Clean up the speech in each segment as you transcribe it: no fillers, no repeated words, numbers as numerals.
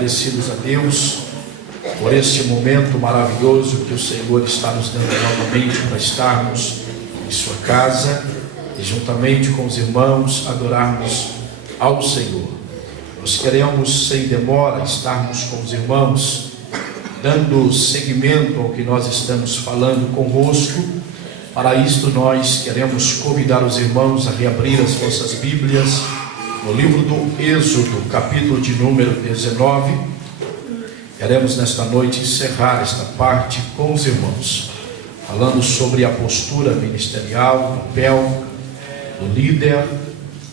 Agradecidos a Deus por este momento maravilhoso que o Senhor está nos dando novamente para estarmos em sua casa e juntamente com os irmãos adorarmos ao Senhor. Nós queremos sem demora estarmos com os irmãos dando seguimento ao que nós estamos falando convosco. Para isto nós queremos convidar os irmãos a reabrir as vossas Bíblias no livro do Êxodo, capítulo de número 19. Queremos nesta noite encerrar esta parte com os irmãos, falando sobre a postura ministerial, o papel do líder,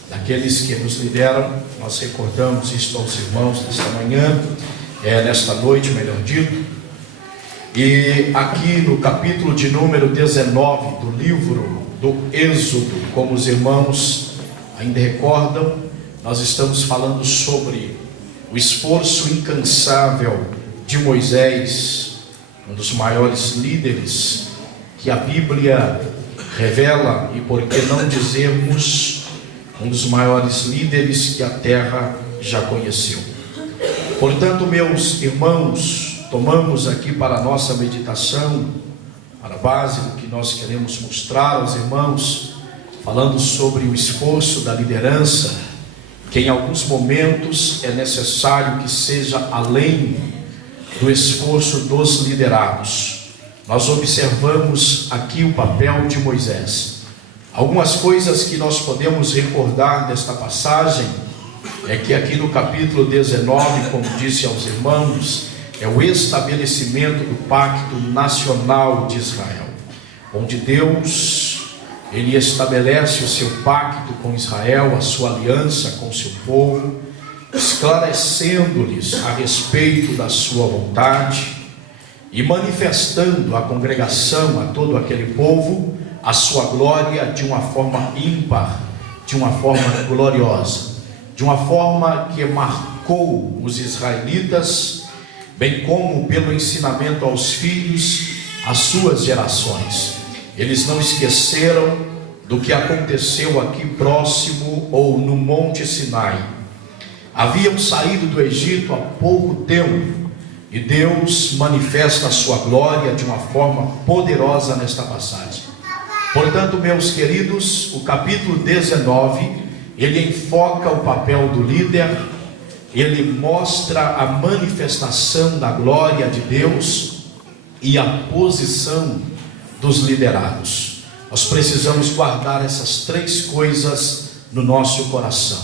daqueles que nos lideram. Nós recordamos isto aos irmãos nesta manhã, nesta noite, melhor dito. E aqui no capítulo de número 19 do livro do Êxodo, como os irmãos ainda recordam, nós estamos falando sobre o esforço incansável de Moisés, um dos maiores líderes que a Bíblia revela, e por que não dizermos um dos maiores líderes que a terra já conheceu. Portanto, meus irmãos, tomamos aqui para a nossa meditação, para a base do que nós queremos mostrar aos irmãos, falando sobre o esforço da liderança, que em alguns momentos é necessário que seja além do esforço dos liderados. Nós observamos aqui o papel de Moisés. Algumas coisas que nós podemos recordar desta passagem é que aqui no capítulo 19, como disse aos irmãos, é o estabelecimento do pacto nacional de Israel, onde Deus Ele estabelece o seu pacto com Israel, a sua aliança com o seu povo, esclarecendo-lhes a respeito da sua vontade e manifestando à congregação, a todo aquele povo, a sua glória de uma forma ímpar, de uma forma gloriosa, de uma forma que marcou os israelitas, bem como pelo ensinamento aos filhos, às suas gerações. Eles não esqueceram do que aconteceu aqui próximo ou no Monte Sinai. Haviam saído do Egito há pouco tempo e Deus manifesta a sua glória de uma forma poderosa nesta passagem. Portanto, meus queridos, o capítulo 19, ele enfoca o papel do líder, ele mostra a manifestação da glória de Deus e a posição dos liderados. Nós precisamos guardar essas três coisas no nosso coração.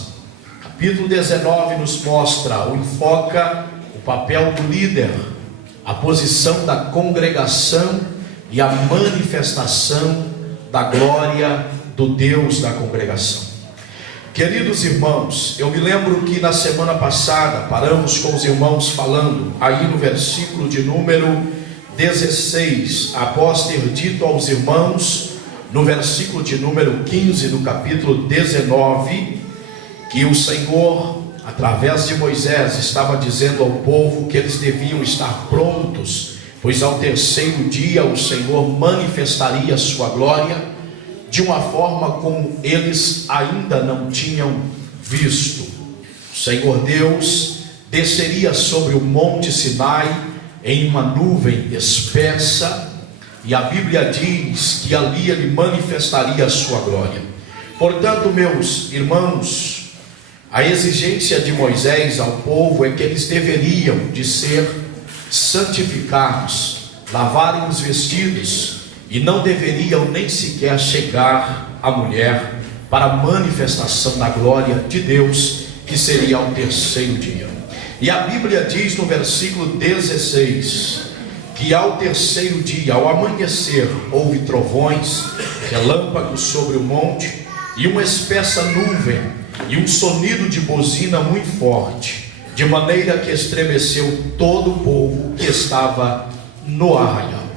Capítulo 19 nos mostra ou enfoca o papel do líder, a posição da congregação e a manifestação da glória do Deus da congregação. Queridos irmãos, eu me lembro que na semana passada paramos com os irmãos falando aí no versículo de número 16, após ter dito aos irmãos, no versículo de número 15 do capítulo 19, que o Senhor, através de Moisés, estava dizendo ao povo que eles deviam estar prontos, pois ao terceiro dia o Senhor manifestaria a sua glória de uma forma como eles ainda não tinham visto. O Senhor Deus desceria sobre o Monte Sinai em uma nuvem espessa, e a Bíblia diz que ali ele manifestaria a sua glória. Portanto, meus irmãos, a exigência de Moisés ao povo é que eles deveriam de ser santificados, lavarem os vestidos, e não deveriam nem sequer chegar a mulher para a manifestação da glória de Deus, que seria ao terceiro dia. E a Bíblia diz no versículo 16, que ao terceiro dia, ao amanhecer, houve trovões, relâmpagos sobre o monte, e uma espessa nuvem, e um sonido de buzina muito forte, de maneira que estremeceu todo o povo que estava no arraial.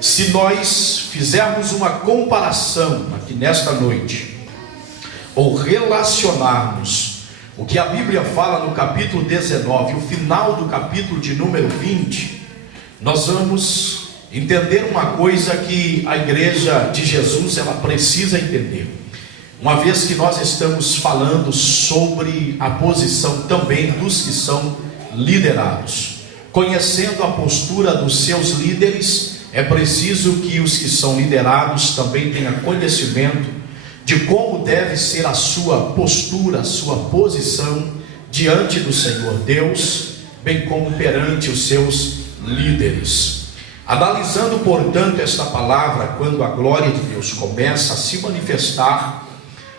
Se nós fizermos uma comparação aqui nesta noite, ou relacionarmos o que a Bíblia fala no capítulo 19, o final do capítulo de número 20, nós vamos entender uma coisa que a igreja de Jesus ela precisa entender. Uma vez que nós estamos falando sobre a posição também dos que são liderados. Conhecendo a postura dos seus líderes, é preciso que os que são liderados também tenham conhecimento de como deve ser a sua postura, a sua posição diante do Senhor Deus, bem como perante os seus líderes. Analisando, portanto, esta palavra, quando a glória de Deus começa a se manifestar,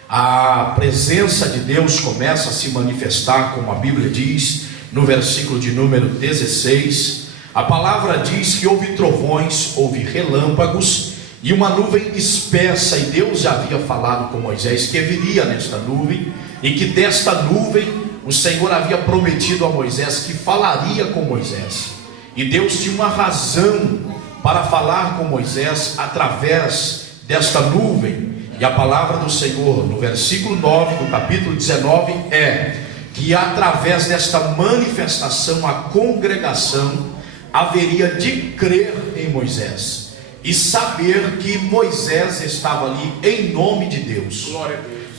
a presença de Deus começa a se manifestar, como a Bíblia diz, no versículo de número 16, a palavra diz que houve trovões, houve relâmpagos e uma nuvem espessa, e Deus já havia falado com Moisés que viria nesta nuvem, e que desta nuvem o Senhor havia prometido a Moisés que falaria com Moisés, e Deus tinha uma razão para falar com Moisés através desta nuvem. E a palavra do Senhor no versículo 9 do capítulo 19 é que através desta manifestação a congregação haveria de crer em Moisés e saber que Moisés estava ali em nome de Deus,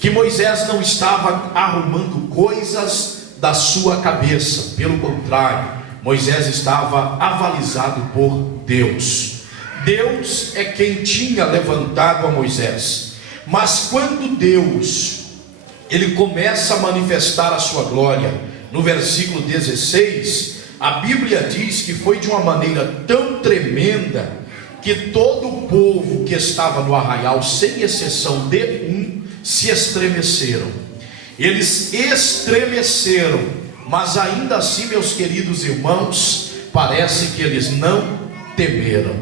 que Moisés não estava arrumando coisas da sua cabeça, pelo contrário, Moisés estava avalizado por Deus. Deus é quem tinha levantado a Moisés, mas quando Deus ele começa a manifestar a sua glória, no versículo 16, a Bíblia diz que foi de uma maneira tão tremenda, que todo o povo que estava no arraial, sem exceção de um, se estremeceram. Eles estremeceram, mas ainda assim, meus queridos irmãos, parece que eles não temeram.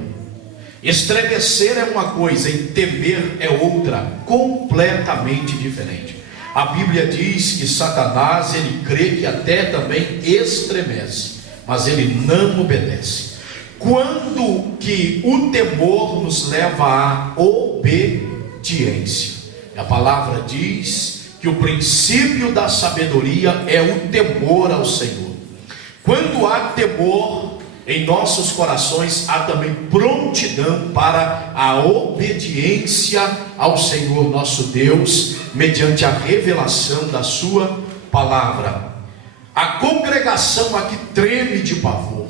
Estremecer é uma coisa e temer é outra, completamente diferente. A Bíblia diz que Satanás, ele crê que até também estremece, mas ele não obedece. Quando que o temor nos leva à obediência? A palavra diz que o princípio da sabedoria é o temor ao Senhor. Quando há temor em nossos corações, há também prontidão para a obediência ao Senhor nosso Deus, mediante a revelação da sua palavra. A congregação aqui treme de pavor.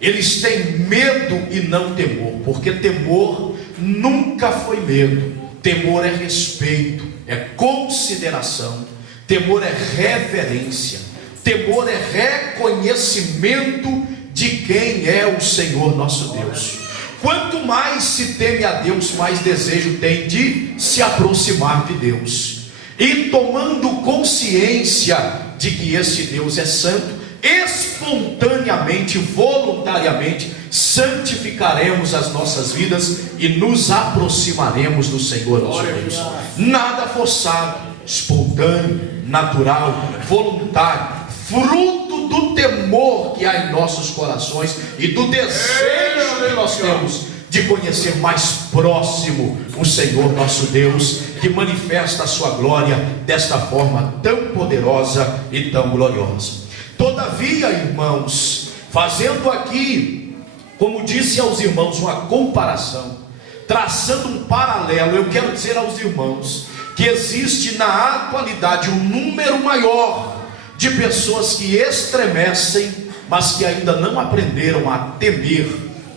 Eles têm medo e não temor, porque temor nunca foi medo. Temor é respeito, é consideração, temor é reverência, temor é reconhecimento de quem é o Senhor nosso Deus. Quanto mais se teme a Deus, mais desejo tem de se aproximar de Deus, e tomando consciência de que esse Deus é santo, espontaneamente, voluntariamente, santificaremos as nossas vidas e nos aproximaremos do Senhor nosso Deus. Nada forçado, espontâneo, natural, voluntário, fruto do temor que há em nossos corações e do desejo que nós temos de conhecer mais próximo o Senhor nosso Deus, que manifesta a sua glória desta forma tão poderosa e tão gloriosa. Todavia, irmãos, fazendo aqui, como disse aos irmãos, uma comparação, traçando um paralelo, eu quero dizer aos irmãos que existe na atualidade um número maior de pessoas que estremecem, mas que ainda não aprenderam a temer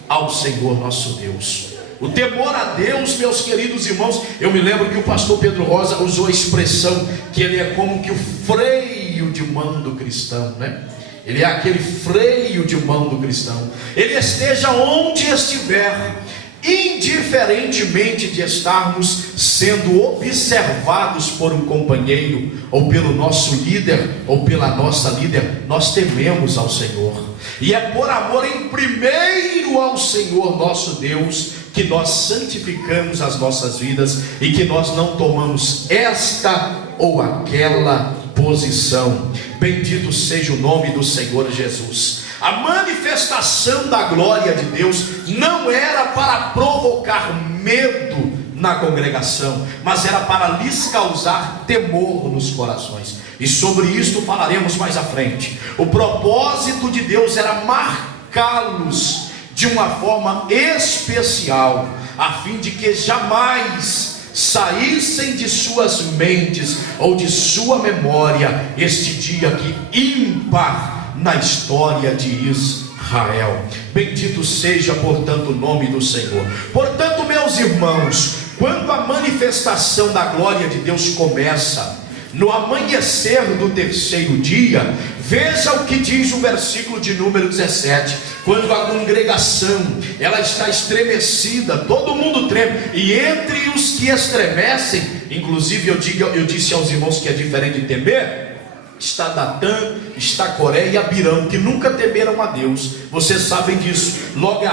ao Senhor nosso Deus. O temor a Deus, meus queridos irmãos, eu me lembro que o pastor Pedro Rosa usou a expressão que ele é como que o freio de mão do cristão, né? Ele é aquele freio de mão do cristão. Ele esteja onde estiver, indiferentemente de estarmos sendo observados por um companheiro, ou pelo nosso líder, ou pela nossa líder, nós tememos ao Senhor. E é por amor em primeiro ao Senhor nosso Deus que nós santificamos as nossas vidas e que nós não tomamos esta ou aquela posição. Bendito seja o nome do Senhor Jesus. A manifestação da glória de Deus não era para provocar medo na congregação, mas era para lhes causar temor nos corações. E sobre isto falaremos mais à frente. O propósito de Deus era marcá-los de uma forma especial, a fim de que jamais saíssem de suas mentes ou de sua memória este dia que ímpar na história de Israel. Bendito seja, portanto, o nome do Senhor. Portanto, meus irmãos, quando a manifestação da glória de Deus começa, no amanhecer do terceiro dia, veja o que diz o versículo de número 17. Quando a congregação, ela está estremecida, todo mundo treme, e entre os que estremecem, inclusive eu disse aos irmãos que é diferente de temer, está Datã, está Coré e Abirão, que nunca temeram a Deus. Vocês sabem disso. Logo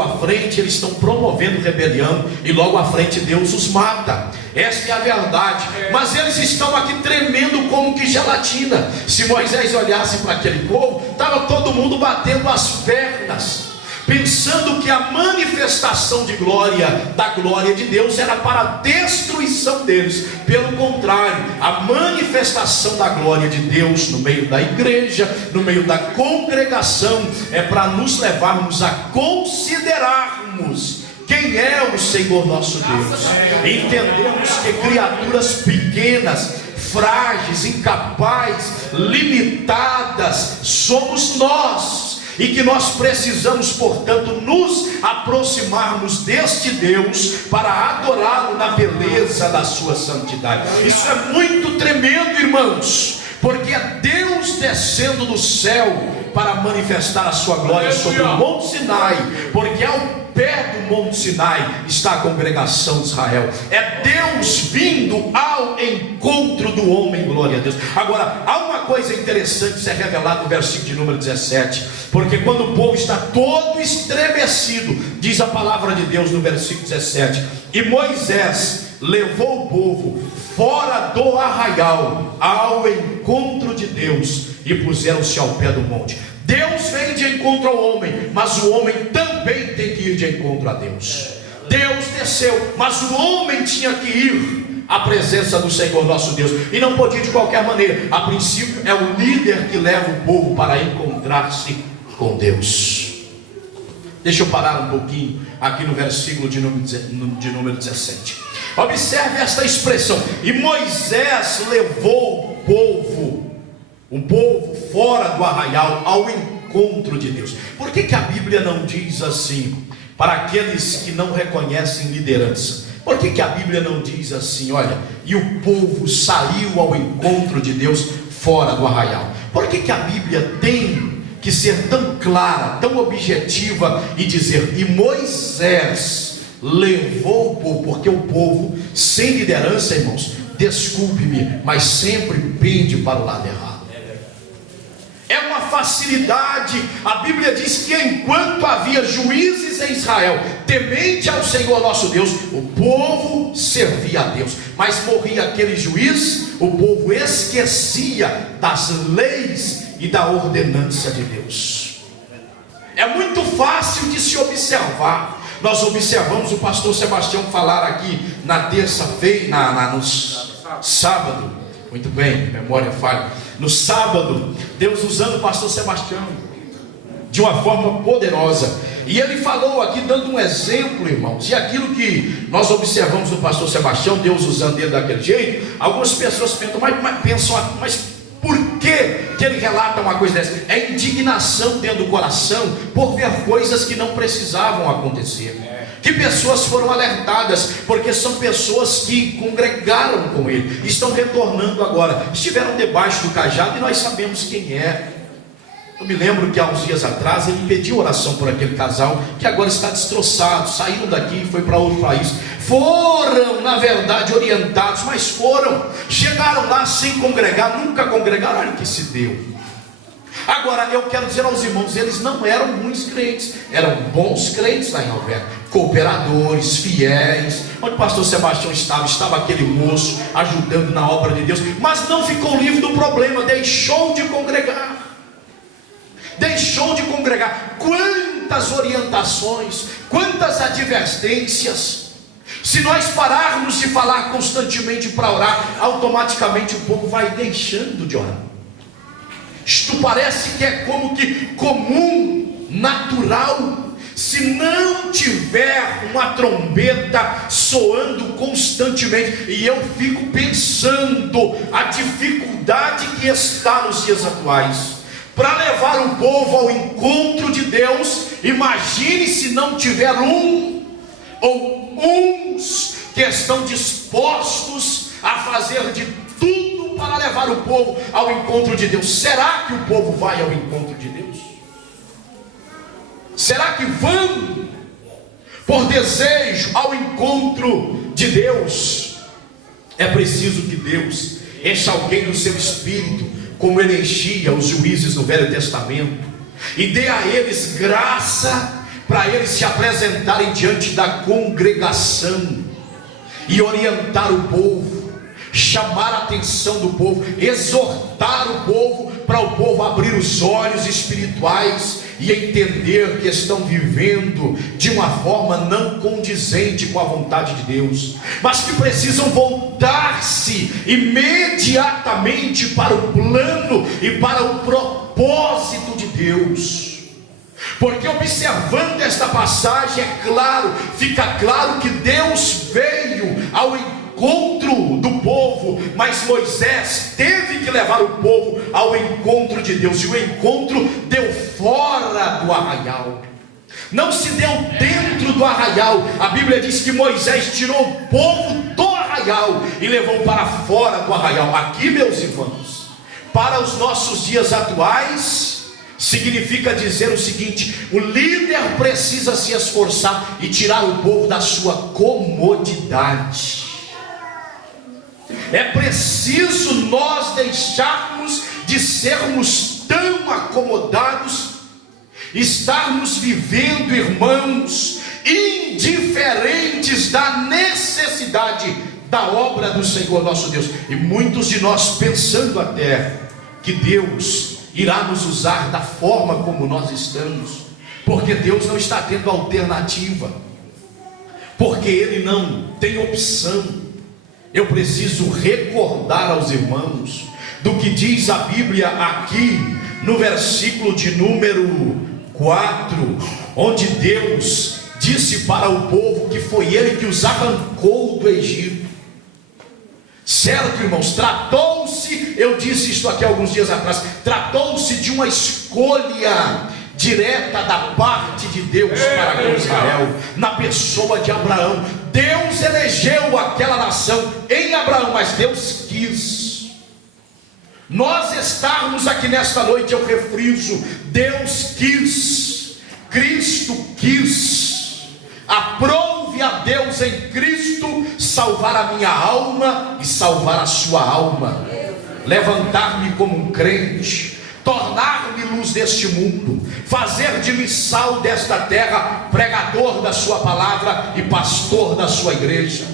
à frente eles estão promovendo rebelião, e logo à frente Deus os mata. Esta é a verdade. Mas eles estão aqui tremendo como que gelatina. Se Moisés olhasse para aquele povo, estava todo mundo batendo as pernas, pensando que a manifestação de glória, da glória de Deus, era para a destruição deles. Pelo contrário, a manifestação da glória de Deus no meio da igreja, no meio da congregação, é para nos levarmos a considerarmos quem é o Senhor nosso Deus. Entendemos que criaturas pequenas, frágeis, incapazes, limitadas, somos nós, e que nós precisamos, portanto, nos aproximarmos deste Deus para adorá-lo na beleza da sua santidade. Isso é muito tremendo, irmãos, porque é Deus descendo do céu para manifestar a sua glória sobre o Monte Sinai, porque ao pé do Monte Sinai está a congregação de Israel. É Deus vindo ao encontro do homem, glória a Deus. Agora, há uma coisa interessante que se é revelada no versículo de número 17, porque quando o povo está todo estremecido, diz a palavra de Deus no versículo 17: e Moisés levou o povo fora do arraial ao encontro de Deus, e puseram-se ao pé do monte. Deus vem de encontro ao homem, mas o homem também tem que ir de encontro a Deus. Deus desceu, mas o homem tinha que ir à presença do Senhor nosso Deus, e não podia de qualquer maneira. A princípio é o líder que leva o povo para encontrar-se com Deus. Deixa eu parar um pouquinho aqui no versículo de número 17. Observe esta expressão: e Moisés levou o povo fora do arraial ao encontro de Deus. Por que a Bíblia não diz assim para aqueles que não reconhecem liderança? Por que a Bíblia não diz assim: olha, e o povo saiu ao encontro de Deus fora do arraial? Por que a Bíblia tem que ser tão clara, tão objetiva e dizer: e Moisés levou o povo? Porque o povo sem liderança, irmãos, desculpe-me, mas sempre pende para o lado errado. É uma facilidade. A Bíblia diz que enquanto havia juízes em Israel, temente ao Senhor nosso Deus, o povo servia a Deus. Mas morria aquele juiz, o povo esquecia das leis e da ordenança de Deus. É muito fácil de se observar. Nós observamos o pastor Sebastião falar aqui na terça-feira, no sábado. Muito bem, memória falha. No sábado, Deus usando o pastor Sebastião de uma forma poderosa. E ele falou aqui, dando um exemplo, irmãos. E aquilo que nós observamos no pastor Sebastião, Deus usando ele daquele jeito, algumas pessoas pensam, mas por que ele relata uma coisa dessa? É indignação dentro do coração por ver coisas que não precisavam acontecer. Que pessoas foram alertadas, porque são pessoas que congregaram com ele, estão retornando agora, estiveram debaixo do cajado, e nós sabemos quem é. Eu me lembro que há uns dias atrás ele pediu oração por aquele casal que agora está destroçado, saíram daqui e foi para outro país. Foram, na verdade, orientados, mas chegaram lá sem congregar, nunca congregaram. Olha o que se deu. Agora, eu quero dizer aos irmãos, eles não eram ruins crentes, eram bons crentes lá em Alberto, cooperadores, fiéis. Onde o pastor Sebastião estava aquele moço ajudando na obra de Deus, mas não ficou livre do problema, deixou de congregar. Quantas orientações, quantas advertências. Se nós pararmos de falar constantemente para orar, automaticamente o povo vai deixando de orar. Isto parece que é como que comum, natural. Se não tiver uma trombeta soando constantemente, e eu fico pensando a dificuldade que está nos dias atuais. para levar o povo ao encontro de Deus. Imagine se não tiver um ou uns que estão dispostos a fazer de tudo para levar o povo ao encontro de Deus. Será que o povo vai ao encontro de Deus? Será que vão por desejo ao encontro de Deus? É preciso que Deus encha alguém do seu espírito, como ele enchia os juízes no Velho Testamento, e dê a eles graça para eles se apresentarem diante da congregação e orientar o povo, chamar a atenção do povo, exortar o povo, para o povo abrir os olhos espirituais e entender que estão vivendo de uma forma não condizente com a vontade de Deus, mas que precisam voltar-se imediatamente para o plano e para o propósito de Deus. Porque observando esta passagem, é claro, fica claro que Deus veio ao encontro do povo, mas Moisés teve que levar o povo ao encontro de Deus, e o encontro deu fora do arraial, não se deu dentro do arraial. A Bíblia diz que Moisés tirou o povo do arraial e levou para fora do arraial. Aqui, meus irmãos, para os nossos dias atuais, significa dizer o seguinte: o líder precisa se esforçar e tirar o povo da sua comodidade. É preciso nós deixarmos de sermos tão acomodados, estarmos vivendo, irmãos, indiferentes da necessidade da obra do Senhor nosso Deus. E muitos de nós pensando até que Deus irá nos usar da forma como nós estamos, porque Deus não está tendo alternativa, porque Ele não tem opção. Eu preciso recordar aos irmãos do que diz a Bíblia aqui no versículo de número 4, onde Deus disse para o povo que foi Ele que os arrancou do Egito. Certo, irmãos, tratou-se, eu disse isso aqui alguns dias atrás, tratou-se de uma escolha direta da parte de Deus para com Israel, na pessoa de Abraão. Deus elegeu aquela nação em Abraão, mas Deus quis. Nós estarmos aqui nesta noite, eu refriso, Deus quis, Cristo quis. Aprove a Deus em Cristo salvar a minha alma e salvar a sua alma, levantar-me como um crente, tornar-me luz deste mundo, fazer de mim sal desta terra, pregador da sua palavra e pastor da sua igreja.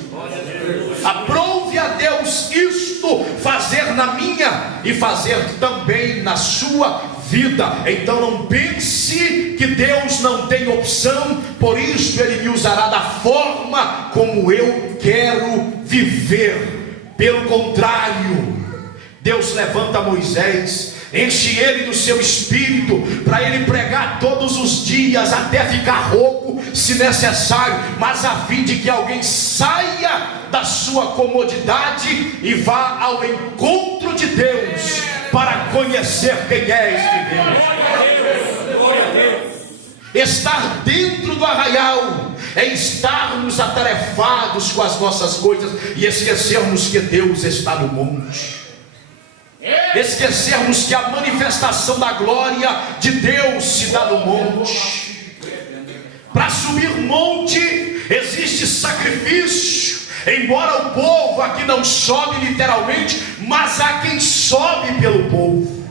Aprove a Deus isto, fazer na minha e fazer também na sua vida. Então não pense que Deus não tem opção, por isso Ele me usará da forma como eu quero viver. Pelo contrário, Deus levanta Moisés, enche ele do seu espírito, para ele pregar todos os dias, até ficar rouco, se necessário, mas a fim de que alguém saia da sua comodidade e vá ao encontro de Deus, para conhecer quem é este Deus. Estar dentro do arraial é estarmos atarefados com as nossas coisas e esquecermos que Deus está no monte, esquecermos que a manifestação da glória de Deus se dá no monte. Para subir monte existe sacrifício, embora o povo aqui não sobe literalmente, mas há quem sobe pelo povo.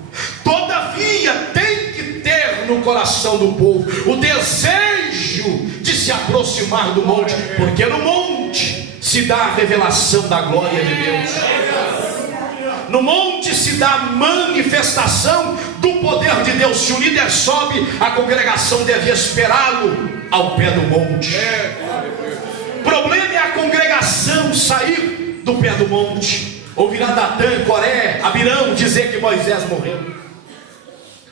Todavia tem que ter no coração do povo o desejo de se aproximar do monte, porque no monte se dá a revelação da glória de Deus. No monte se dá a manifestação do poder de Deus. Se o líder sobe, a congregação deve esperá-lo ao pé do monte. O problema é a congregação sair do pé do monte. Ouvirá Datã, Coré, Abirão dizer que Moisés morreu,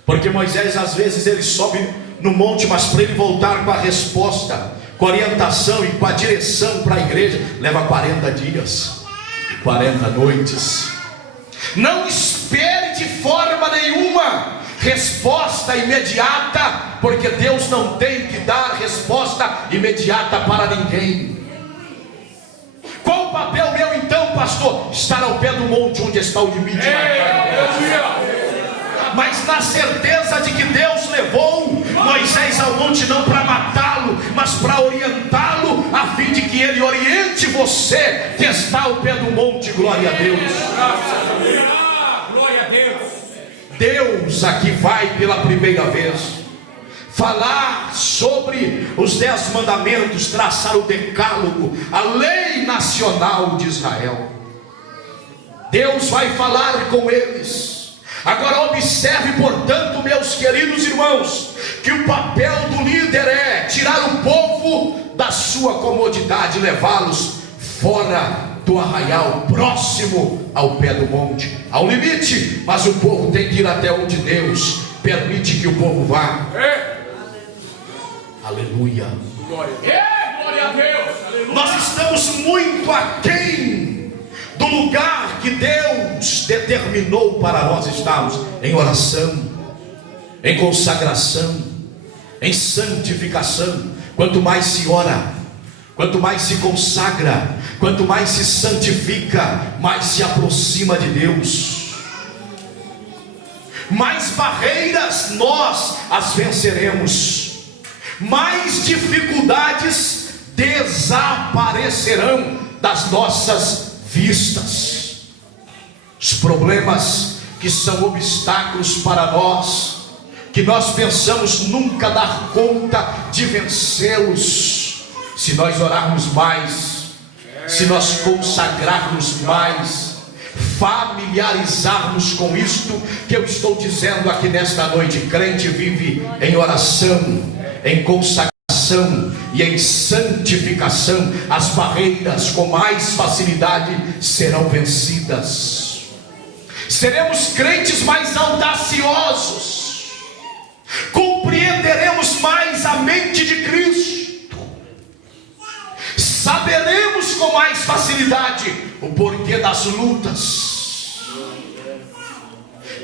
porque Moisés às vezes ele sobe no monte, mas para ele voltar com a resposta, com a orientação e com a direção para a igreja, leva 40 dias e 40 noites. Não espere de forma nenhuma resposta imediata, porque Deus não tem que dar resposta imediata para ninguém. Qual o papel meu então, pastor? Estar ao pé do monte onde está o limite marcado. Mas na certeza de que Deus levou Moisés ao monte não para matá-lo, mas para orientá-lo, a fim de que ele oriente você que está ao pé do monte. Glória a Deus. Glória a Deus. Deus aqui vai pela primeira vez falar sobre os 10 mandamentos, traçar o decálogo, a lei nacional de Israel. Deus vai falar com eles. Agora observe, portanto, meus queridos irmãos, que o papel do líder é tirar o povo da sua comodidade, levá-los fora do arraial, próximo ao pé do monte, ao limite. Mas o povo tem que ir até onde Deus permite que o povo vá. Aleluia. Glória a Deus. Aleluia. Nós estamos muito aquém do lugar que Deus determinou para nós estarmos, em oração, em consagração, em santificação. Quanto mais se ora, quanto mais se consagra, quanto mais se santifica, mais se aproxima de Deus. Mais barreiras nós as venceremos, mais dificuldades desaparecerão das nossas vistas. Os problemas que são obstáculos para nós, que nós pensamos nunca dar conta de vencê-los, se nós orarmos mais, se nós consagrarmos mais, familiarizarmos com isto que eu estou dizendo aqui nesta noite. Crente vive em oração, em consagração e em santificação, as barreiras com mais facilidade serão vencidas. Seremos crentes mais audaciosos, compreenderemos mais a mente de Cristo, saberemos com mais facilidade o porquê das lutas,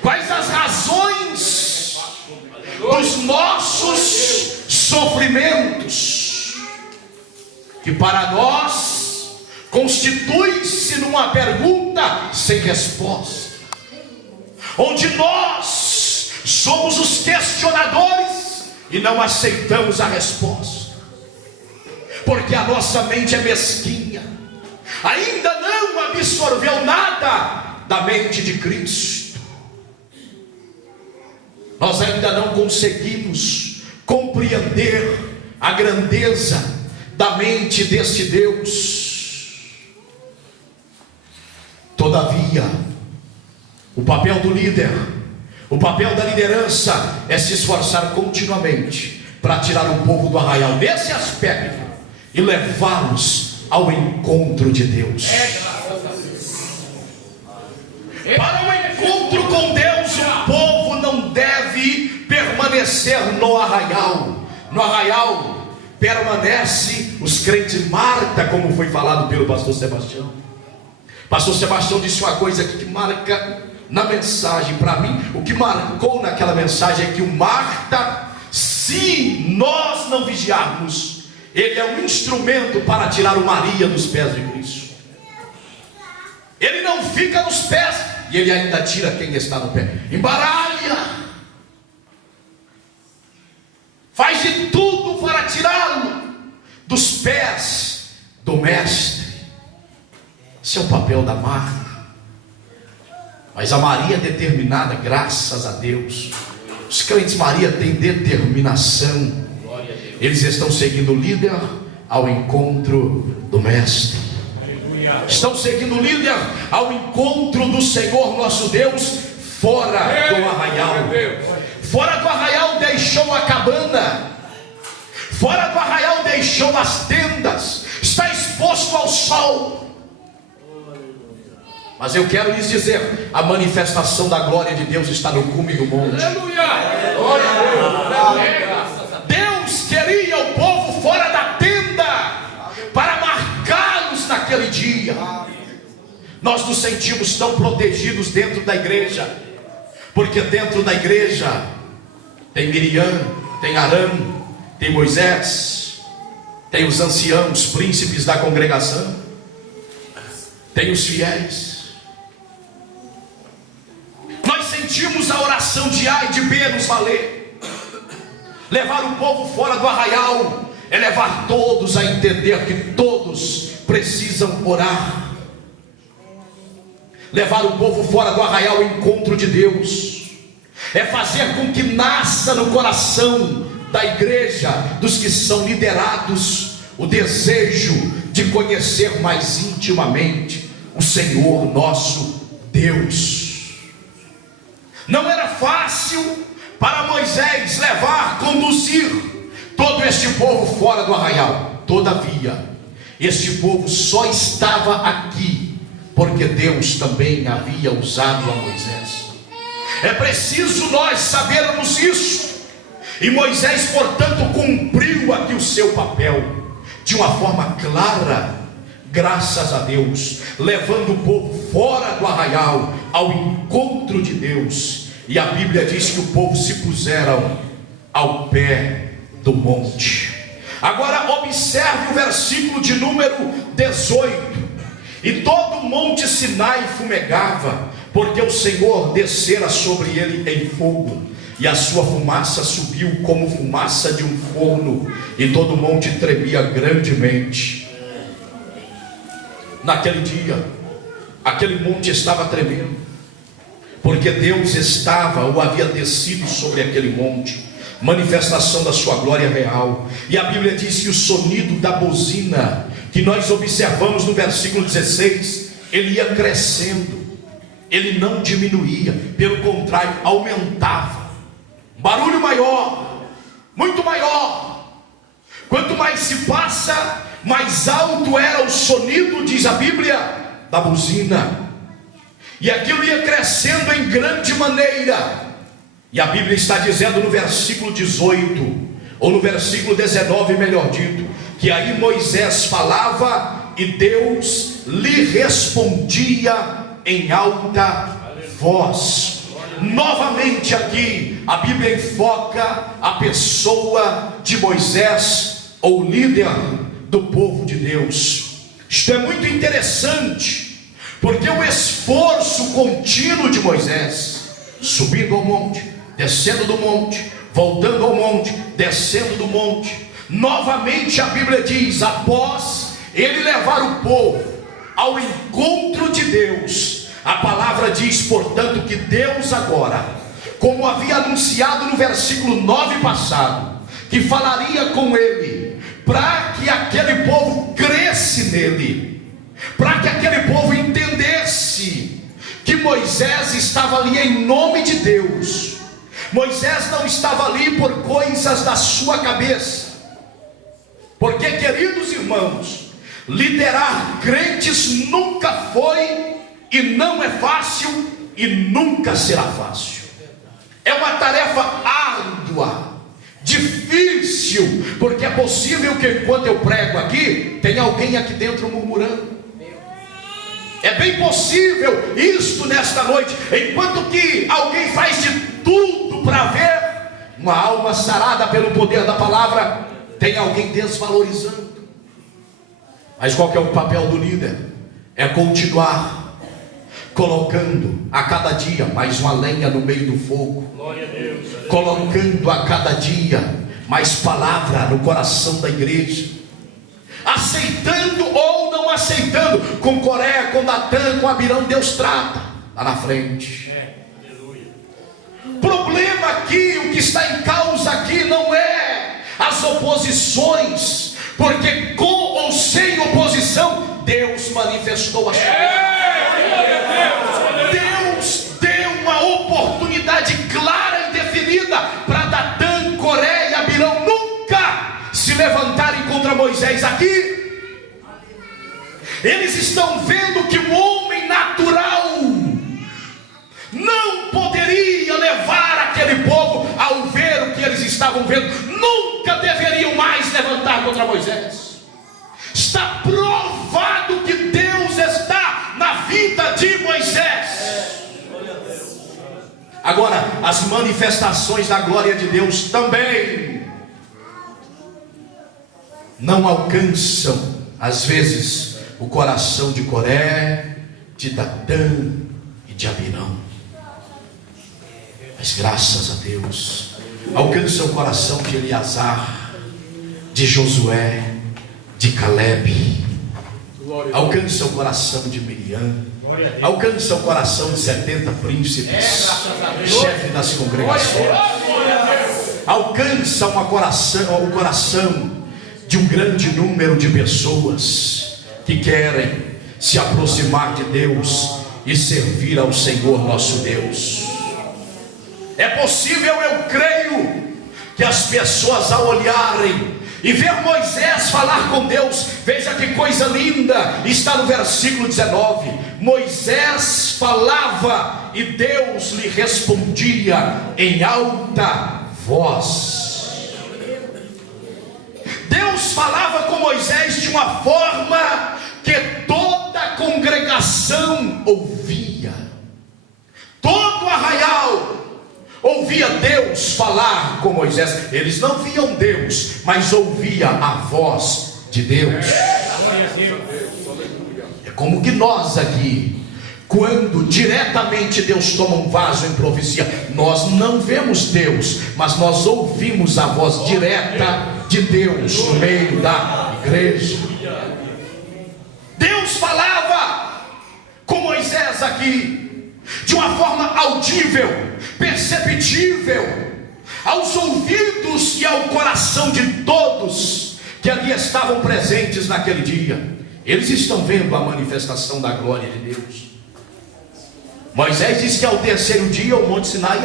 quais as razões dos nossos sofrimentos, que para nós constitui-se numa pergunta sem resposta, onde nós somos os questionadores e não aceitamos a resposta, porque a nossa mente é mesquinha, ainda não absorveu nada da mente de Cristo. Nós ainda não conseguimos compreender a grandeza da mente deste Deus. Todavia, o papel do líder, o papel da liderança é se esforçar continuamente para tirar o povo do arraial nesse aspecto e levá-los ao encontro de Deus. Para o encontro com Deus, o povo não deve permanecer no arraial. No arraial permanece os crentes. Marta, como foi falado pelo pastor Sebastião. Pastor Sebastião disse uma coisa aqui que marca na mensagem para mim. O que marcou naquela mensagem é que o Marta, se nós não vigiarmos, ele é um instrumento para tirar o Maria dos pés de Cristo. Ele não fica nos pés e ele ainda tira quem está no pé. Embaralha, faz de tudo para tirá-lo dos pés do mestre. Esse é o papel da Marta. Mas a Maria é determinada, graças a Deus. Os crentes Maria têm determinação. Eles estão seguindo o líder ao encontro do mestre. Estão seguindo o líder ao encontro do Senhor nosso Deus, fora do arraial. Fora do arraial deixou a cabana, fora do arraial deixou as tendas, está exposto ao sol. Mas eu quero lhes dizer, a manifestação da glória de Deus está no cume do monte. Deus queria o povo fora da tenda para marcá-los naquele dia. Nós nos sentimos tão protegidos dentro da igreja, Porque dentro da igreja tem Miriam, tem Arão, tem Moisés, tem os anciãos, príncipes da congregação, tem os fiéis. Nós sentimos a oração de A e de B nos valer. Levar o povo fora do arraial é levar todos a entender que todos precisam orar. Levar o povo fora do arraial ao encontro de Deus é fazer com que nasça no coração da igreja, dos que são liderados, o desejo de conhecer mais intimamente o Senhor nosso Deus. Não era fácil para Moisés conduzir todo este povo fora do arraial. Todavia, este povo só estava aqui porque Deus também havia usado a Moisés. É preciso nós sabermos isso. E Moisés, portanto, cumpriu aqui o seu papel de uma forma clara, graças a Deus, levando o povo fora do arraial ao encontro de Deus. E a Bíblia diz que o povo se puseram ao pé do monte. Agora observe o versículo de número 18. E todo o monte Sinai fumegava, porque o Senhor descera sobre ele em fogo, e a sua fumaça subiu como fumaça de um forno, e todo o monte tremia grandemente. Naquele dia, aquele monte estava tremendo, porque Deus estava ou havia descido sobre aquele monte, manifestação da sua glória real. E a Bíblia diz que o sonido da buzina, que nós observamos no versículo 16, ele ia crescendo, ele não diminuía, pelo contrário, aumentava. Barulho maior, muito maior. Quanto mais se passa, mais alto era o sonido, diz a Bíblia, da buzina. E aquilo ia crescendo em grande maneira. E a Bíblia está dizendo no versículo 18, ou no versículo 19, melhor dito, que aí Moisés falava e Deus lhe respondia em alta voz. Novamente aqui a Bíblia enfoca a pessoa de Moisés, ou líder do povo de Deus. Isto é muito interessante, porque o esforço contínuo de Moisés, subindo ao monte, descendo do monte, voltando ao monte, descendo do monte. Novamente a Bíblia diz, após ele levar o povo ao encontro de Deus, a palavra diz, portanto, que Deus agora, como havia anunciado no versículo 9 passado, que falaria com ele, para que aquele povo cresce nele, para que aquele povo entendesse que Moisés estava ali em nome de Deus. Moisés não estava ali por coisas da sua cabeça, porque, queridos irmãos, liderar crentes nunca foi e não é fácil e nunca será fácil. É uma tarefa árdua, difícil, porque é possível que enquanto eu prego aqui, tenha alguém aqui dentro murmurando. É bem possível isto nesta noite, enquanto que alguém faz de tudo para ver uma alma sarada pelo poder da palavra, tem alguém desvalorizando. Mas qual que é o papel do líder? É continuar colocando a cada dia mais uma lenha no meio do fogo, glória a Deus, colocando a cada dia mais palavra no coração da igreja, aceitando ou não aceitando, com Coré, com Datã, com Abirão, Deus trata lá na frente. O problema aqui, o que está em causa aqui não é as oposições, porque com ou sem oposição, Deus manifestou a sua glória. Deus deu uma oportunidade clara e definida para Datã, Coré e Abirão nunca se levantarem contra Moisés aqui. Eles estão vendo que o homem natural não poderia levar aquele povo ao ver o que eles estavam vendo, nunca deveriam mais levantar contra Moisés. Está provado que Deus está na vida de Moisés. Agora, as manifestações da glória de Deus também não alcançam, às vezes, o coração de Coré, de Datã e de Abirão. Mas graças a Deus, alcança o coração de Eleazar, de Josué, de Caleb, alcança o coração de Miriam, alcança o coração de 70 príncipes, chefe das congregações, alcança o coração de um grande número de pessoas que querem se aproximar de Deus e servir ao Senhor nosso Deus. É possível, eu creio, que as pessoas ao olharem e ver Moisés falar com Deus, veja que coisa linda, está no versículo 19, Moisés falava e Deus lhe respondia em alta voz. Deus falava com Moisés de uma forma que toda a congregação ouvia, todo o arraial ouvia Deus falar com Moisés. Eles não viam Deus, mas ouvia a voz de Deus. É como que nós aqui, quando diretamente Deus toma um vaso em profecia, nós não vemos Deus, mas nós ouvimos a voz direta de Deus no meio da igreja. Deus falava com Moisés aqui de uma forma audível, perceptível aos ouvidos e ao coração de todos que ali estavam presentes naquele dia. Eles estão vendo a manifestação da glória de Deus. Moisés diz que ao terceiro dia o Monte Sinai